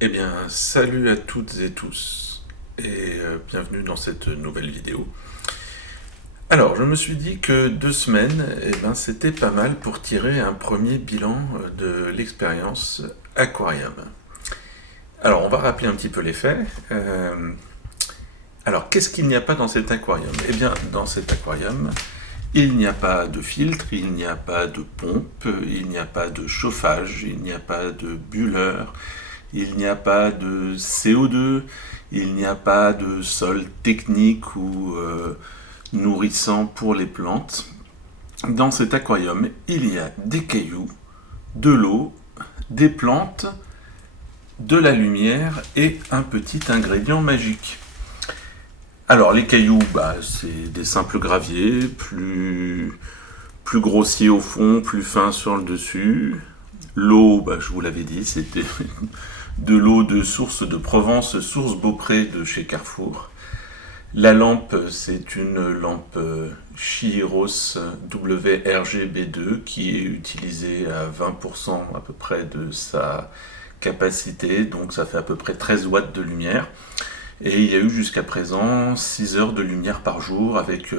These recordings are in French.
Eh bien, salut à toutes et tous et bienvenue dans cette nouvelle vidéo. Alors, je me suis dit que 2 semaines, c'était pas mal pour tirer un premier bilan de l'expérience aquarium. Alors, on va rappeler un petit peu les faits. Alors, qu'est-ce qu'il n'y a pas dans cet aquarium? Eh bien, dans cet aquarium, il n'y a pas de filtre, il n'y a pas de pompe, il n'y a pas de chauffage, il n'y a pas de bulleur, il n'y a pas de CO2, il n'y a pas de sol technique ou nourrissant pour les plantes. Dans cet aquarium, il y a des cailloux, de l'eau, des plantes, de la lumière et un petit ingrédient magique. Alors les cailloux, c'est des simples graviers, plus grossiers au fond, plus fins sur le dessus. L'eau, je vous l'avais dit, c'était de l'eau de source de Provence, source Beaupré de chez Carrefour. La lampe, c'est une lampe Chiros WRGB2 qui est utilisée à 20% à peu près de sa capacité, donc ça fait à peu près 13 watts de lumière. Et il y a eu jusqu'à présent 6 heures de lumière par jour avec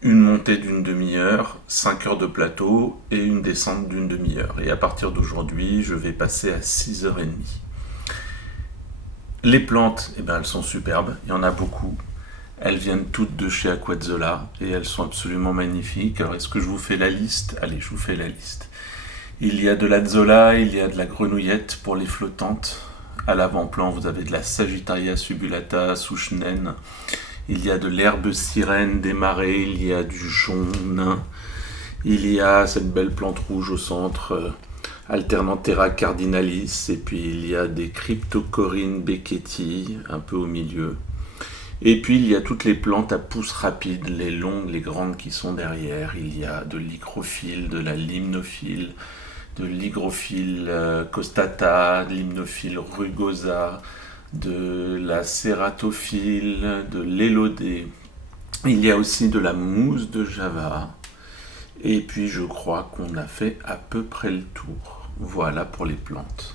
une montée d'une demi-heure, 5 heures de plateau et une descente d'une demi-heure. Et à partir d'aujourd'hui, je vais passer à 6h30. Les plantes, elles sont superbes, il y en a beaucoup. Elles viennent toutes de chez Aquazzola et elles sont absolument magnifiques. Alors est-ce que je vous fais la liste? Allez, je vous fais la liste. Il y a de la Zola, il y a de la grenouillette pour les flottantes. À l'avant-plan, vous avez de la Sagittaria subulata, souche naine. Il y a de l'herbe sirène des marais, il y a du jonc nain. Il y a cette belle plante rouge au centre, Alternanthera cardinalis. Et puis il y a des Cryptocoryne becketti, un peu au milieu. Et puis il y a toutes les plantes à pousses rapides, les longues, les grandes qui sont derrière. Il y a de l'hygrophile, de la limnophile, de l'hygrophile costata, de l'hymnophile rugosa, de la cératophile, de l'élodée. Il y a aussi de la mousse de Java. Et puis je crois qu'on a fait à peu près le tour. Voilà pour les plantes.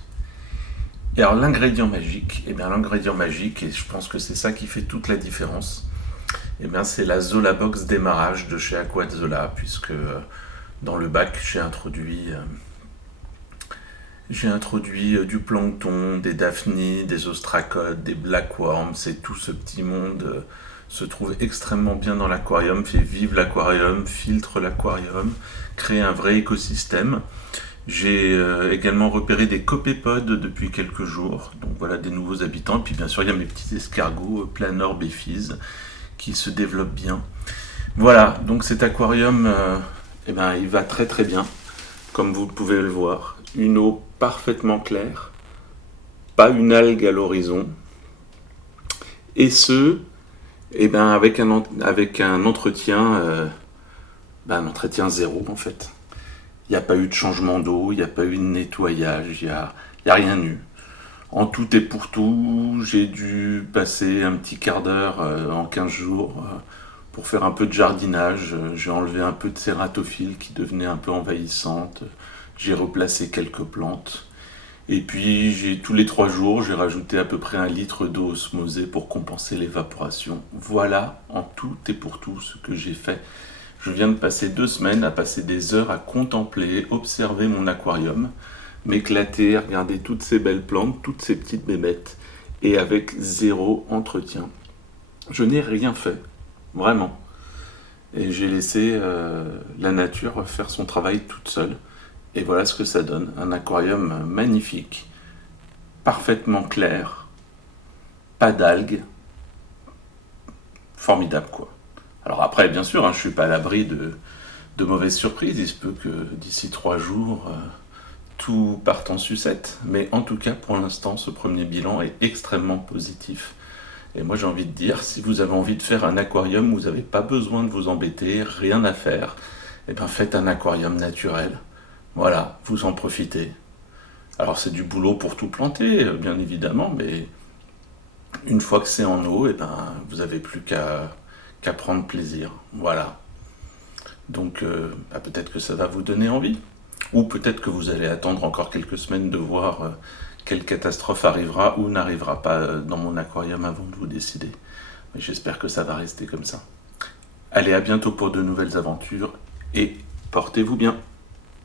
Et alors l'ingrédient magique, l'ingrédient magique, et je pense que c'est ça qui fait toute la différence, c'est la Zola Box démarrage de chez Aquazzola, puisque dans le bac j'ai introduit du plancton, des daphnies, des ostracodes, des blackworms, et tout ce petit monde se trouve extrêmement bien dans l'aquarium, fait vivre l'aquarium, filtre l'aquarium, crée un vrai écosystème. J'ai également repéré des copépodes depuis quelques jours, donc voilà des nouveaux habitants. Et puis bien sûr, il y a mes petits escargots, Planor Béphis, qui se développent bien. Voilà, donc cet aquarium, il va très très bien, comme vous pouvez le voir. Une eau parfaitement claire, pas une algue à l'horizon, et ce, avec un entretien, un entretien zéro en fait. Il n'y a pas eu de changement d'eau, il n'y a pas eu de nettoyage, il y a rien eu. En tout et pour tout, j'ai dû passer un petit quart d'heure en 15 jours pour faire un peu de jardinage. J'ai enlevé un peu de cératophile qui devenait un peu envahissante. J'ai replacé quelques plantes. Et puis, tous les 3 jours, j'ai rajouté à peu près 1 litre d'eau osmosée pour compenser l'évaporation. Voilà en tout et pour tout ce que j'ai fait. Je viens de passer 2 semaines à passer des heures à contempler, observer mon aquarium, m'éclater, regarder toutes ces belles plantes, toutes ces petites bébêtes, et avec zéro entretien. Je n'ai rien fait, vraiment. Et j'ai laissé la nature faire son travail toute seule. Et voilà ce que ça donne. Un aquarium magnifique, parfaitement clair, pas d'algues, formidable quoi. Alors après, bien sûr, je ne suis pas à l'abri de mauvaises surprises. Il se peut que d'ici 3 jours, tout parte en sucette. Mais en tout cas, pour l'instant, ce premier bilan est extrêmement positif. Et moi, j'ai envie de dire, si vous avez envie de faire un aquarium, vous n'avez pas besoin de vous embêter, rien à faire. Faites un aquarium naturel. Voilà, vous en profitez. Alors, c'est du boulot pour tout planter, bien évidemment, mais une fois que c'est en eau, vous n'avez plus qu'à prendre plaisir. Voilà. Donc, peut-être que ça va vous donner envie. Ou peut-être que vous allez attendre encore quelques semaines de voir quelle catastrophe arrivera ou n'arrivera pas dans mon aquarium avant de vous décider. Mais j'espère que ça va rester comme ça. Allez, à bientôt pour de nouvelles aventures et portez-vous bien.